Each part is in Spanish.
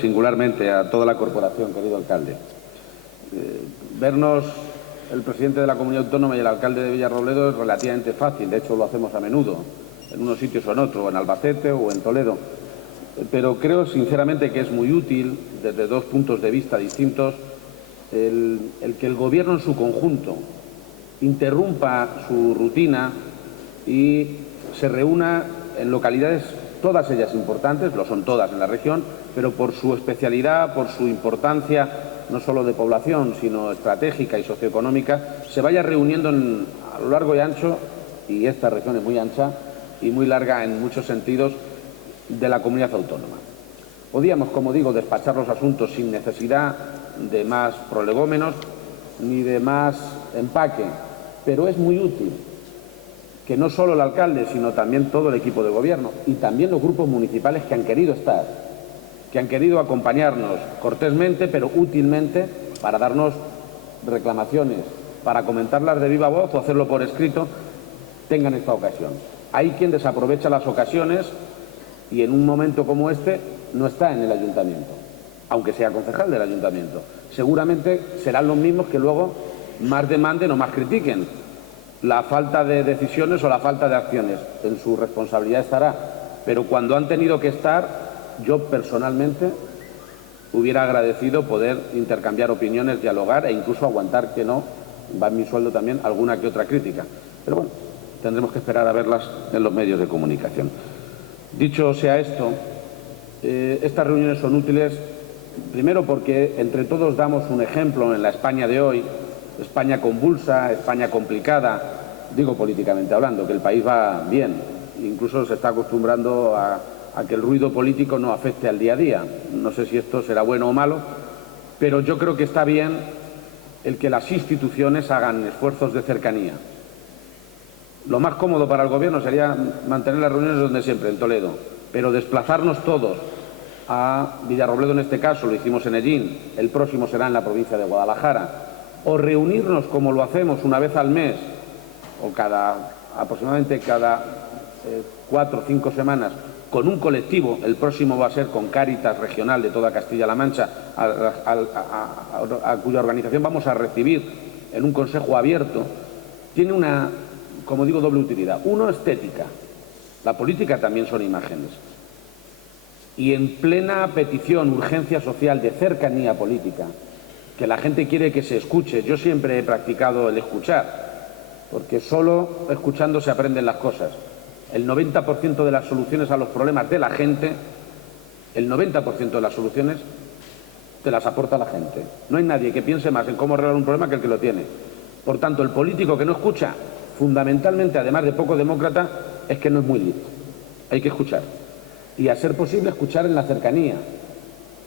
singularmente a toda la corporación, querido alcalde. Vernos el presidente de la comunidad autónoma y el alcalde de Villarrobledo es relativamente fácil, de hecho lo hacemos a menudo, en unos sitios o en otros, o en Albacete o en Toledo. Pero creo sinceramente que es muy útil, desde dos puntos de vista distintos, el que el Gobierno en su conjunto interrumpa su rutina y se reúna en localidades, todas ellas importantes, lo son todas en la región, pero por su especialidad, por su importancia, no solo de población, sino estratégica y socioeconómica, se vaya reuniendo a lo largo y ancho, y esta región es muy ancha y muy larga en muchos sentidos, de la comunidad autónoma. Podíamos, como digo, despachar los asuntos sin necesidad de más prolegómenos ni de más empaque, pero es muy útil que no solo el alcalde, sino también todo el equipo de gobierno y también los grupos municipales que han querido estar, que han querido acompañarnos cortésmente, pero útilmente, para darnos reclamaciones, para comentarlas de viva voz o hacerlo por escrito, tengan esta ocasión. Hay quien desaprovecha las ocasiones y en un momento como este no está en el ayuntamiento, aunque sea concejal del ayuntamiento. Seguramente serán los mismos que luego más demanden o más critiquen la falta de decisiones o la falta de acciones. En su responsabilidad estará, pero cuando han tenido que estar, yo personalmente hubiera agradecido poder intercambiar opiniones, dialogar e incluso aguantar, que no, va en mi sueldo también, alguna que otra crítica. Pero bueno, tendremos que esperar a verlas en los medios de comunicación. Dicho sea esto, estas reuniones son útiles, primero porque entre todos damos un ejemplo en la España de hoy, España convulsa, España complicada, digo políticamente hablando, que el país va bien, incluso se está acostumbrando a que el ruido político no afecte al día a día. No sé si esto será bueno o malo, pero yo creo que está bien el que las instituciones hagan esfuerzos de cercanía. Lo más cómodo para el Gobierno sería mantener las reuniones donde siempre, en Toledo, pero desplazarnos todos a Villarrobledo en este caso, lo hicimos en Hellín, el próximo será en la provincia de Guadalajara, o reunirnos como lo hacemos una vez al mes, o aproximadamente cada 4 o 5 semanas, con un colectivo. El próximo va a ser con Cáritas Regional de toda Castilla-La Mancha, a cuya organización vamos a recibir en un consejo abierto. Tiene una, como digo, doble utilidad. Uno, estética. La política también son imágenes. Y en plena petición, urgencia social de cercanía política, que la gente quiere que se escuche. Yo siempre he practicado el escuchar, porque solo escuchando se aprenden las cosas. El 90% de las soluciones a los problemas de la gente, el 90% de las soluciones te las aporta la gente. No hay nadie que piense más en cómo arreglar un problema que el que lo tiene. Por tanto, el político que no escucha, fundamentalmente, además de poco demócrata, es que no es muy listo. Hay que escuchar. Y a ser posible, escuchar en la cercanía.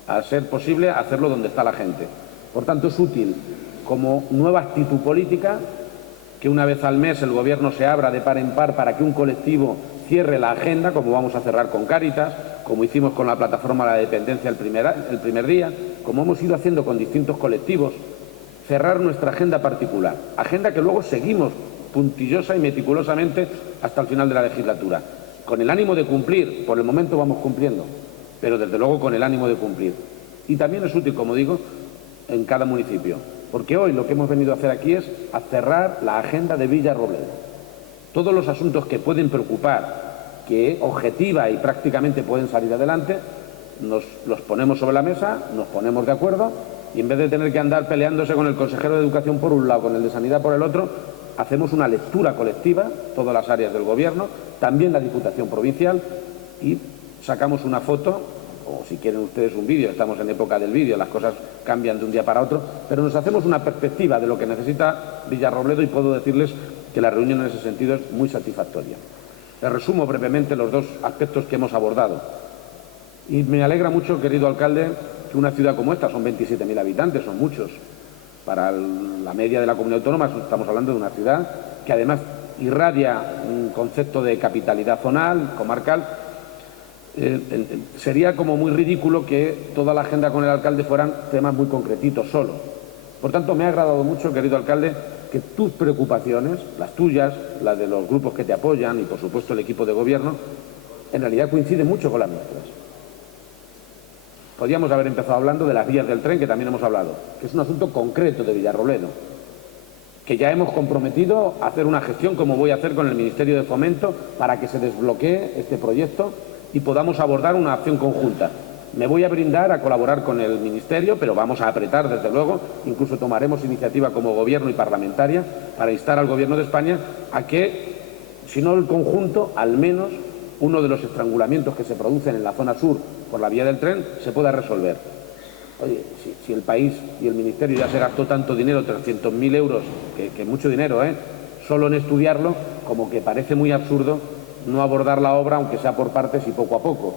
A ser posible, hacerlo donde está la gente. Por tanto, es útil como nueva actitud política que una vez al mes el Gobierno se abra de par en par para que un colectivo cierre la agenda, como vamos a cerrar con Cáritas, como hicimos con la plataforma de la dependencia el primer día, como hemos ido haciendo con distintos colectivos, cerrar nuestra agenda particular, agenda que luego seguimos puntillosa y meticulosamente hasta el final de la legislatura, con el ánimo de cumplir. Por el momento vamos cumpliendo, pero desde luego con el ánimo de cumplir. Y también es útil, como digo, en cada municipio, porque hoy lo que hemos venido a hacer aquí es a cerrar la agenda de Villarrobledo. Todos los asuntos que pueden preocupar, que objetiva y prácticamente pueden salir adelante, los ponemos sobre la mesa, nos ponemos de acuerdo y en vez de tener que andar peleándose con el consejero de Educación por un lado, con el de Sanidad por el otro, hacemos una lectura colectiva, todas las áreas del Gobierno, también la Diputación Provincial, y sacamos una foto, o si quieren ustedes un vídeo, estamos en época del vídeo, las cosas cambian de un día para otro, pero nos hacemos una perspectiva de lo que necesita Villarrobledo y puedo decirles que la reunión en ese sentido es muy satisfactoria. Les resumo brevemente los dos aspectos que hemos abordado. Y me alegra mucho, querido alcalde, que una ciudad como esta, son 27.000 habitantes, son muchos. Para la media de la comunidad autónoma estamos hablando de una ciudad que además irradia un concepto de capitalidad zonal, comarcal. Sería como muy ridículo que toda la agenda con el alcalde fueran temas muy concretitos solo. Por tanto, me ha agradado mucho, querido alcalde, que tus preocupaciones, las tuyas, las de los grupos que te apoyan y, por supuesto, el equipo de gobierno, en realidad coinciden mucho con las nuestras. Podríamos haber empezado hablando de las vías del tren, que también hemos hablado, que es un asunto concreto de Villarrobledo, que ya hemos comprometido a hacer una gestión, como voy a hacer con el Ministerio de Fomento, para que se desbloquee este proyecto y podamos abordar una acción conjunta. Me voy a brindar a colaborar con el Ministerio, pero vamos a apretar, desde luego, incluso tomaremos iniciativa como Gobierno y parlamentaria para instar al Gobierno de España a que, si no el conjunto, al menos uno de los estrangulamientos que se producen en la zona sur por la vía del tren se pueda resolver. Oye, si el país y el Ministerio ya se gastó tanto dinero, 300.000 euros, que es mucho dinero, solo en estudiarlo, como que parece muy absurdo no abordar la obra, aunque sea por partes y poco a poco,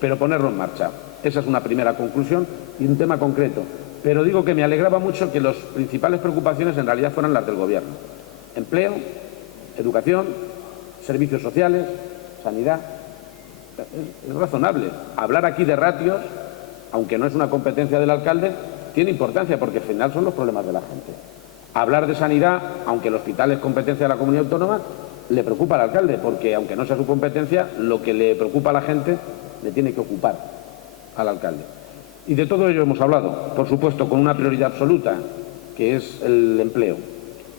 pero ponerlo en marcha. Esa es una primera conclusión y un tema concreto. Pero digo que me alegraba mucho que las principales preocupaciones en realidad fueran las del Gobierno. Empleo, educación, servicios sociales, sanidad. Es razonable. Hablar aquí de ratios, aunque no es una competencia del alcalde, tiene importancia porque al final son los problemas de la gente. Hablar de sanidad, aunque el hospital es competencia de la comunidad autónoma, le preocupa al alcalde, porque aunque no sea su competencia, lo que le preocupa a la gente le tiene que ocupar al alcalde. Y de todo ello hemos hablado, por supuesto, con una prioridad absoluta, que es el empleo.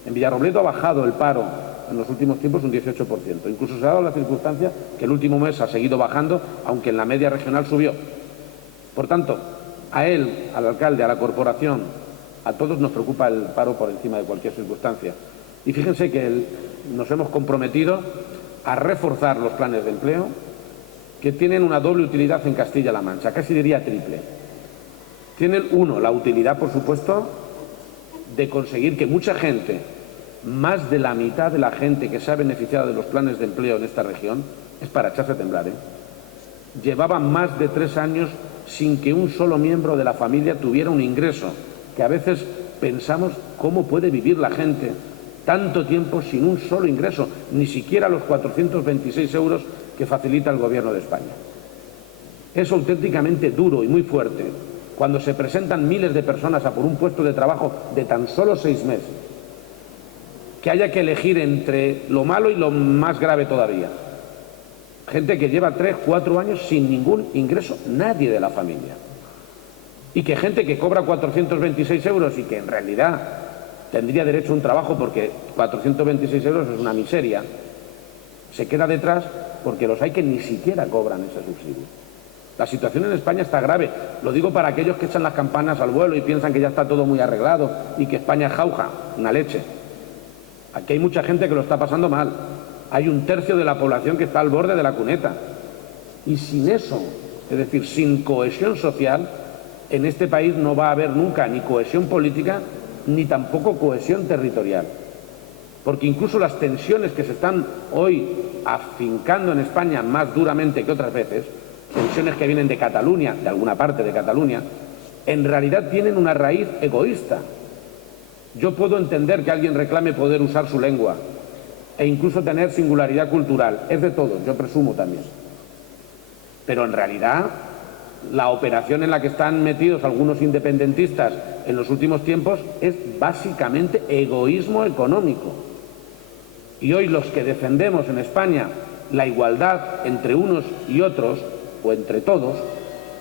En Villarrobledo ha bajado el paro en los últimos tiempos un 18%. Incluso se ha dado la circunstancia que el último mes ha seguido bajando, aunque en la media regional subió. Por tanto, a él, al alcalde, a la corporación, a todos nos preocupa el paro por encima de cualquier circunstancia. Y fíjense que nos hemos comprometido a reforzar los planes de empleo, que tienen una doble utilidad en Castilla-La Mancha, casi diría triple. Tienen, uno, la utilidad, por supuesto, de conseguir que mucha gente, más de la mitad de la gente que se ha beneficiado de los planes de empleo en esta región, es para echarse a temblar, llevaba más de 3 años sin que un solo miembro de la familia tuviera un ingreso, que a veces pensamos cómo puede vivir la gente tanto tiempo sin un solo ingreso, ni siquiera los 426 euros que facilita el Gobierno de España. Es auténticamente duro y muy fuerte cuando se presentan miles de personas a por un puesto de trabajo de tan solo 6 meses, que haya que elegir entre lo malo y lo más grave todavía. Gente que lleva 3, 4 años sin ningún ingreso, nadie de la familia. Y que gente que cobra 426 euros y que en realidad tendría derecho a un trabajo porque 426 euros es una miseria, se queda detrás porque los hay que ni siquiera cobran ese subsidio. La situación en España está grave. Lo digo para aquellos que echan las campanas al vuelo y piensan que ya está todo muy arreglado y que España es jauja, una leche. Aquí hay mucha gente que lo está pasando mal. Hay un tercio de la población que está al borde de la cuneta. Y sin eso, es decir, sin cohesión social, en este país no va a haber nunca ni cohesión política ni tampoco cohesión territorial. Porque incluso las tensiones que se están hoy afincando en España más duramente que otras veces, tensiones que vienen de Cataluña, de alguna parte de Cataluña, en realidad tienen una raíz egoísta. Yo puedo entender que alguien reclame poder usar su lengua e incluso tener singularidad cultural. Es de todos, yo presumo también. Pero en realidad la operación en la que están metidos algunos independentistas en los últimos tiempos es básicamente egoísmo económico. Y hoy los que defendemos en España la igualdad entre unos y otros, o entre todos,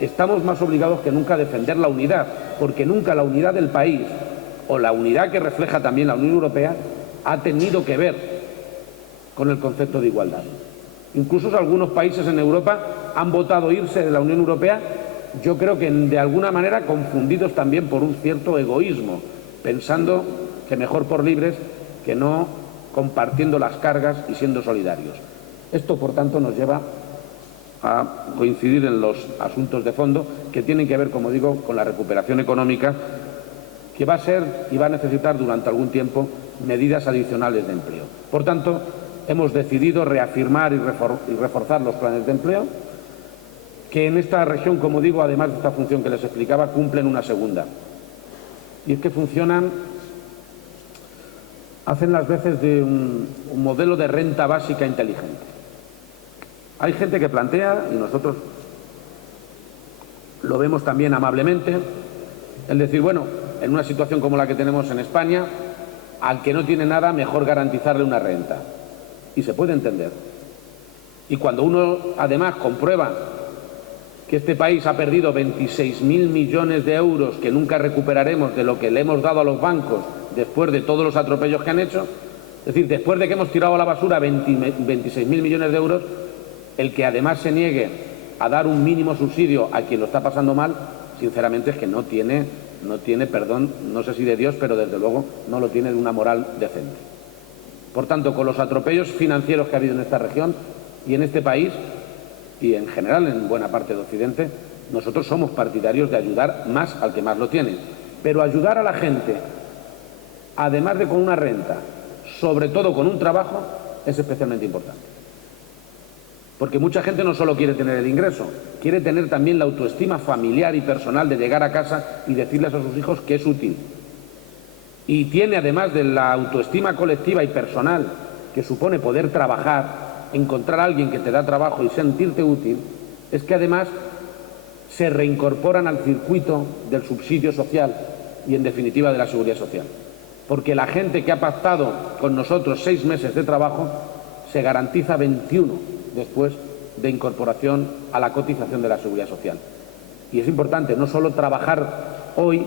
estamos más obligados que nunca a defender la unidad, porque nunca la unidad del país, o la unidad que refleja también la Unión Europea, ha tenido que ver con el concepto de igualdad. Incluso algunos países en Europa han votado irse de la Unión Europea, yo creo que de alguna manera confundidos también por un cierto egoísmo, pensando que mejor por libres que no compartiendo las cargas y siendo solidarios. Esto, por tanto, nos lleva a coincidir en los asuntos de fondo que tienen que ver, como digo, con la recuperación económica, que va a ser y va a necesitar durante algún tiempo medidas adicionales de empleo. Por tanto, hemos decidido reafirmar y reforzar los planes de empleo, que en esta región, como digo, además de esta función que les explicaba, cumplen una segunda. Y es que hacen las veces de un modelo de renta básica inteligente. Hay gente que plantea, y nosotros lo vemos también amablemente, el decir, bueno, en una situación como la que tenemos en España, al que no tiene nada, mejor garantizarle una renta. Y se puede entender. Y cuando uno, además, comprueba que este país ha perdido 26.000 millones de euros que nunca recuperaremos de lo que le hemos dado a los bancos después de todos los atropellos que han hecho. Es decir, después de que hemos tirado a la basura 26.000 millones de euros, el que además se niegue a dar un mínimo subsidio a quien lo está pasando mal, sinceramente es que no tiene perdón, no sé si de Dios, pero desde luego no lo tiene de una moral decente. Por tanto, con los atropellos financieros que ha habido en esta región y en este país, y en general en buena parte de Occidente, nosotros somos partidarios de ayudar más al que más lo tiene. Pero ayudar a la gente, además de con una renta, sobre todo con un trabajo, es especialmente importante. Porque mucha gente no solo quiere tener el ingreso, quiere tener también la autoestima familiar y personal de llegar a casa y decirles a sus hijos que es útil. Y tiene, además de la autoestima colectiva y personal que supone poder trabajar, encontrar a alguien que te da trabajo y sentirte útil, es que además se reincorporan al circuito del subsidio social y, en definitiva, de la seguridad social. Porque la gente que ha pactado con nosotros 6 meses de trabajo se garantiza 21 después de incorporación a la cotización de la seguridad social. Y es importante no solo trabajar hoy,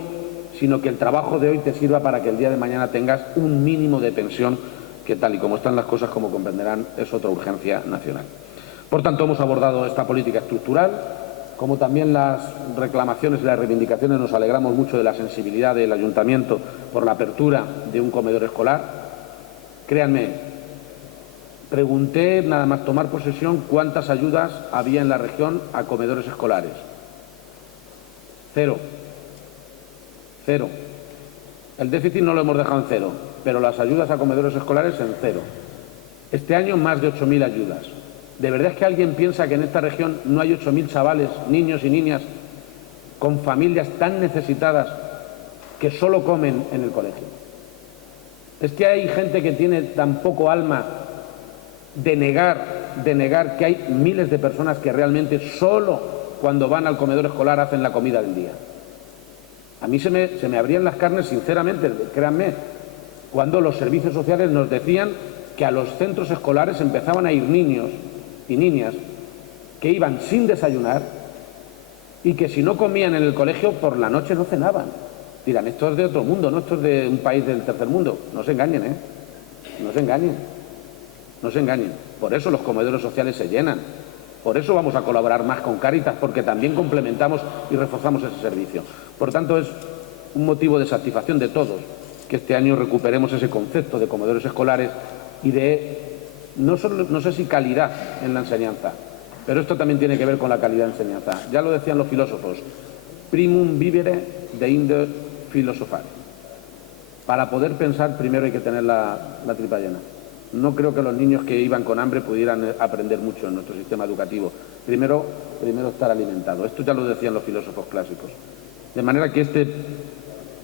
sino que el trabajo de hoy te sirva para que el día de mañana tengas un mínimo de pensión, que tal y como están las cosas, como comprenderán, es otra urgencia nacional. Por tanto, hemos abordado esta política estructural, como también las reclamaciones y las reivindicaciones. Nos alegramos mucho de la sensibilidad del Ayuntamiento por la apertura de un comedor escolar. Créanme, pregunté, nada más tomar posesión, cuántas ayudas había en la región a comedores escolares. Cero. Cero. El déficit no lo hemos dejado en cero, pero las ayudas a comedores escolares en cero. Este año más de 8.000 ayudas. ¿De verdad es que alguien piensa que en esta región no hay 8.000 chavales, niños y niñas con familias tan necesitadas que solo comen en el colegio? Es que hay gente que tiene tan poco alma de negar que hay miles de personas que realmente solo cuando van al comedor escolar hacen la comida del día. A mí se me abrían las carnes, sinceramente, créanme, cuando los servicios sociales nos decían que a los centros escolares empezaban a ir niños y niñas que iban sin desayunar y que si no comían en el colegio por la noche no cenaban. Dirán, esto es de otro mundo, no, esto es de un país del tercer mundo. No se engañen, ¿eh? No se engañen. No se engañen. Por eso los comedores sociales se llenan. Por eso vamos a colaborar más con Cáritas, porque también complementamos y reforzamos ese servicio. Por tanto, es un motivo de satisfacción de todos que este año recuperemos ese concepto de comedores escolares y de, no sé si calidad en la enseñanza, pero esto también tiene que ver con la calidad de enseñanza. Ya lo decían los filósofos, primum vivere deinde philosophare. Para poder pensar, primero hay que tener la tripa llena. No creo que los niños que iban con hambre pudieran aprender mucho en nuestro sistema educativo. Primero estar alimentado. Esto ya lo decían los filósofos clásicos. De manera que este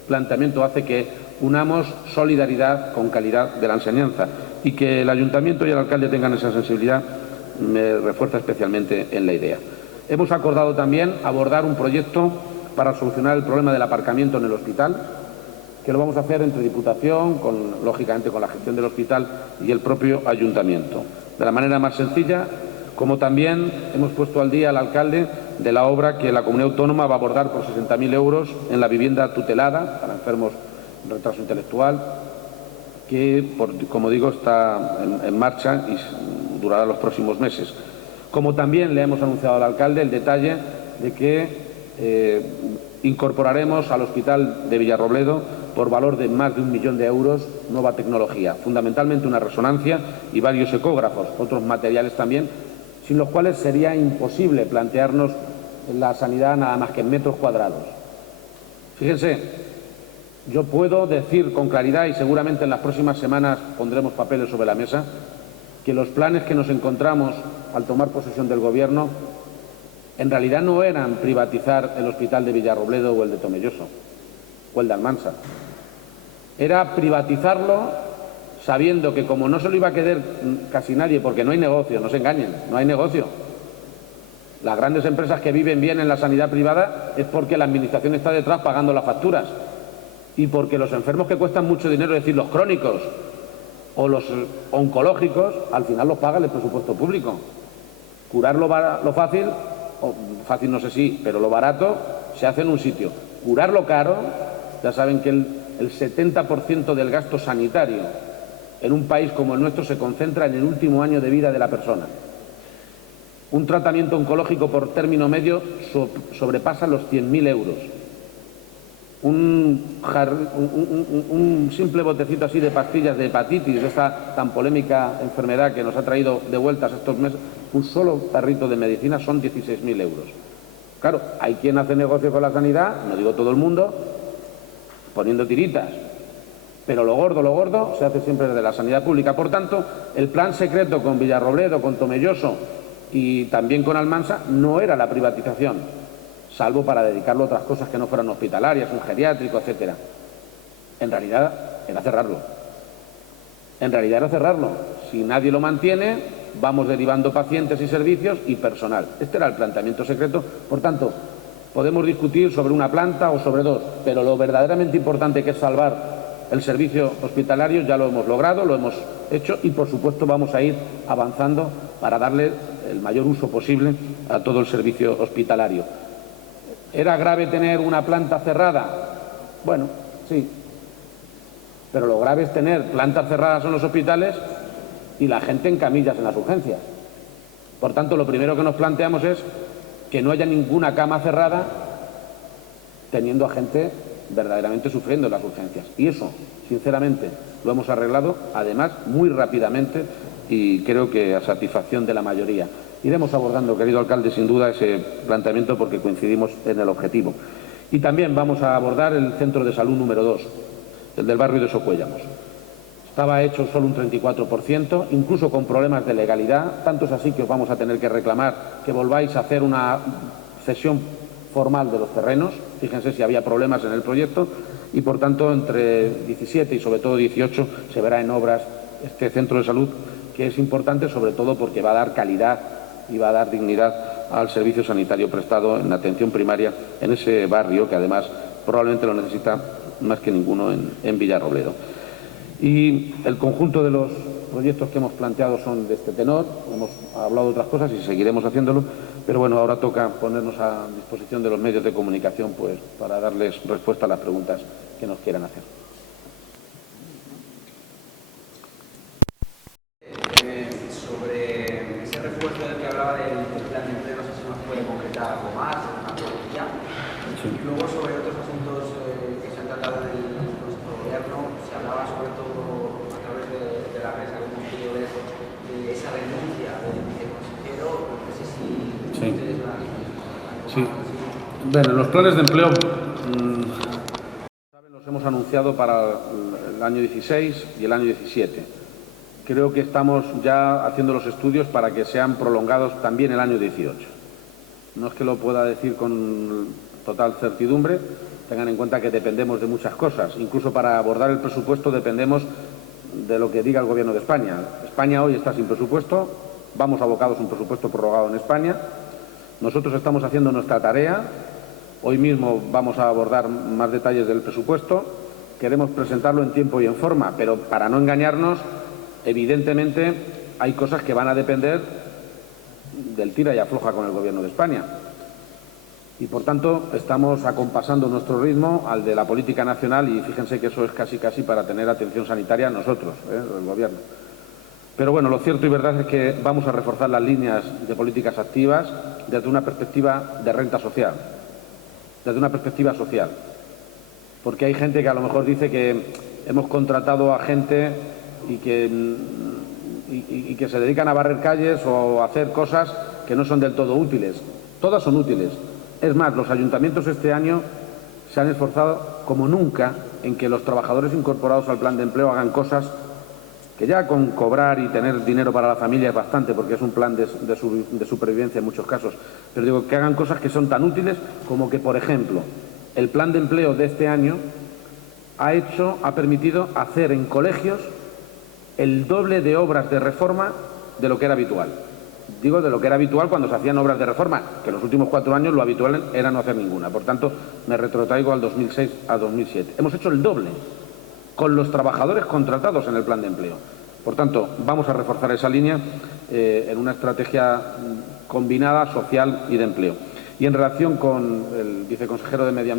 planteamiento hace que unamos solidaridad con calidad de la enseñanza, y que el Ayuntamiento y el alcalde tengan esa sensibilidad me refuerza especialmente en la idea. Hemos acordado también abordar un proyecto para solucionar el problema del aparcamiento en el hospital, que lo vamos a hacer entre Diputación, lógicamente con la gestión del hospital y el propio Ayuntamiento, de la manera más sencilla, como también hemos puesto al día al alcalde de la obra que la Comunidad Autónoma va a abordar por 60.000 euros en la vivienda tutelada para enfermos de retraso intelectual, que, como digo, está en marcha y durará los próximos meses. Como también le hemos anunciado al alcalde el detalle de que incorporaremos al Hospital de Villarrobledo, por valor de más de 1 millón de euros, nueva tecnología, fundamentalmente una resonancia y varios ecógrafos, otros materiales también, sin los cuales sería imposible plantearnos la sanidad nada más que en metros cuadrados. Fíjense, yo puedo decir con claridad, y seguramente en las próximas semanas pondremos papeles sobre la mesa, que los planes que nos encontramos al tomar posesión del Gobierno en realidad no eran privatizar el Hospital de Villarrobledo o el de Tomelloso o el de Almansa. Era privatizarlo sabiendo que, como no se lo iba a querer casi nadie, porque no hay negocio, no se engañen, no hay negocio. Las grandes empresas que viven bien en la sanidad privada es porque la Administración está detrás pagando las facturas y porque los enfermos que cuestan mucho dinero, es decir, los crónicos o los oncológicos, al final los paga el presupuesto público. Curarlo va lo fácil fácil no sé si, pero lo barato se hace en un sitio. Curarlo caro, ya saben que el 70% del gasto sanitario en un país como el nuestro se concentra en el último año de vida de la persona. Un tratamiento oncológico por término medio sobrepasa los 100.000 euros. Un simple botecito así de pastillas de hepatitis, de esta tan polémica enfermedad que nos ha traído de vueltas estos meses, un solo tarrito de medicina son 16.000 euros. Claro, hay quien hace negocio con la sanidad, no digo todo el mundo, poniendo tiritas, pero lo gordo se hace siempre desde la sanidad pública. Por tanto, el plan secreto con Villarrobledo, con Tomelloso y también con Almansa no era la privatización, salvo para dedicarlo a otras cosas que no fueran hospitalarias, un geriátrico, etcétera. En realidad era cerrarlo. Si nadie lo mantiene, vamos derivando pacientes y servicios y personal. Este era el planteamiento secreto. Por tanto, podemos discutir sobre una planta o sobre dos, pero lo verdaderamente importante, que es salvar el servicio hospitalario, ya lo hemos logrado, lo hemos hecho y, por supuesto, vamos a ir avanzando para darle el mayor uso posible a todo el servicio hospitalario. ¿Era grave tener una planta cerrada? Bueno, sí. Pero lo grave es tener plantas cerradas en los hospitales y la gente en camillas en las urgencias. Por tanto, lo primero que nos planteamos es que no haya ninguna cama cerrada teniendo a gente verdaderamente sufriendo en las urgencias. Y eso, sinceramente, lo hemos arreglado, además, muy rápidamente y creo que a satisfacción de la mayoría. Iremos abordando, querido alcalde, sin duda ese planteamiento porque coincidimos en el objetivo. Y también vamos a abordar el centro de salud número 2, el del barrio de Socuéllamos. Estaba hecho solo un 34%, incluso con problemas de legalidad. Tanto es así que os vamos a tener que reclamar que volváis a hacer una cesión formal de los terrenos. Fíjense si había problemas en el proyecto y, por tanto, entre 17 y sobre todo 18 se verá en obras este centro de salud, que es importante sobre todo porque va a dar calidad y va a dar dignidad al servicio sanitario prestado en atención primaria en ese barrio, que además probablemente lo necesita más que ninguno en Villarrobledo. Y el conjunto de los proyectos que hemos planteado son de este tenor. Hemos hablado de otras cosas y seguiremos haciéndolo, pero bueno, ahora toca ponernos a disposición de los medios de comunicación pues para darles respuesta a las preguntas que nos quieran hacer. Sobre ese refuerzo del que hablaba del plan de empleo, no sé si nos puede concretar algo más, una propuesta. Sí. Y luego sobre otros asuntos que se han tratado en nuestro gobierno, se hablaba sobre todo a través de la prensa, como quiero ver, de esa renuncia del viceconsejero. No sé si ustedes van a... Sí. Bueno, los planes de empleo los hemos anunciado para el año 16 y el año 17. Creo que estamos ya haciendo los estudios para que sean prolongados también el año 18. No es que lo pueda decir con total certidumbre, tengan en cuenta que dependemos de muchas cosas. Incluso para abordar el presupuesto dependemos de lo que diga el Gobierno de España. España hoy está sin presupuesto, vamos abocados a un presupuesto prorrogado en España. Nosotros estamos haciendo nuestra tarea. Hoy mismo vamos a abordar más detalles del presupuesto. Queremos presentarlo en tiempo y en forma, pero para no engañarnos, evidentemente hay cosas que van a depender del tira y afloja con el Gobierno de España. Y, por tanto, estamos acompasando nuestro ritmo al de la política nacional y fíjense que eso es casi para tener atención sanitaria nosotros, el Gobierno. Pero bueno, lo cierto y verdad es que vamos a reforzar las líneas de políticas activas desde una perspectiva de renta social, desde una perspectiva social. Porque hay gente que a lo mejor dice que hemos contratado a gente y que se dedican a barrer calles o a hacer cosas que no son del todo útiles. Todas son útiles. Es más, los ayuntamientos este año se han esforzado como nunca en que los trabajadores incorporados al plan de empleo hagan cosas que ya con cobrar y tener dinero para la familia es bastante, porque es un plan de supervivencia en muchos casos. Pero digo, que hagan cosas que son tan útiles como que, por ejemplo, el plan de empleo de este año ha permitido hacer en colegios el doble de obras de reforma de lo que era habitual. Digo de lo que era habitual cuando se hacían obras de reforma, que en los últimos 4 años lo habitual era no hacer ninguna. Por tanto, me retrotraigo al 2006 a 2007. Hemos hecho el doble con los trabajadores contratados en el plan de empleo. Por tanto, vamos a reforzar esa línea en una estrategia combinada social y de empleo. Y en relación con el viceconsejero de Medio Ambiente,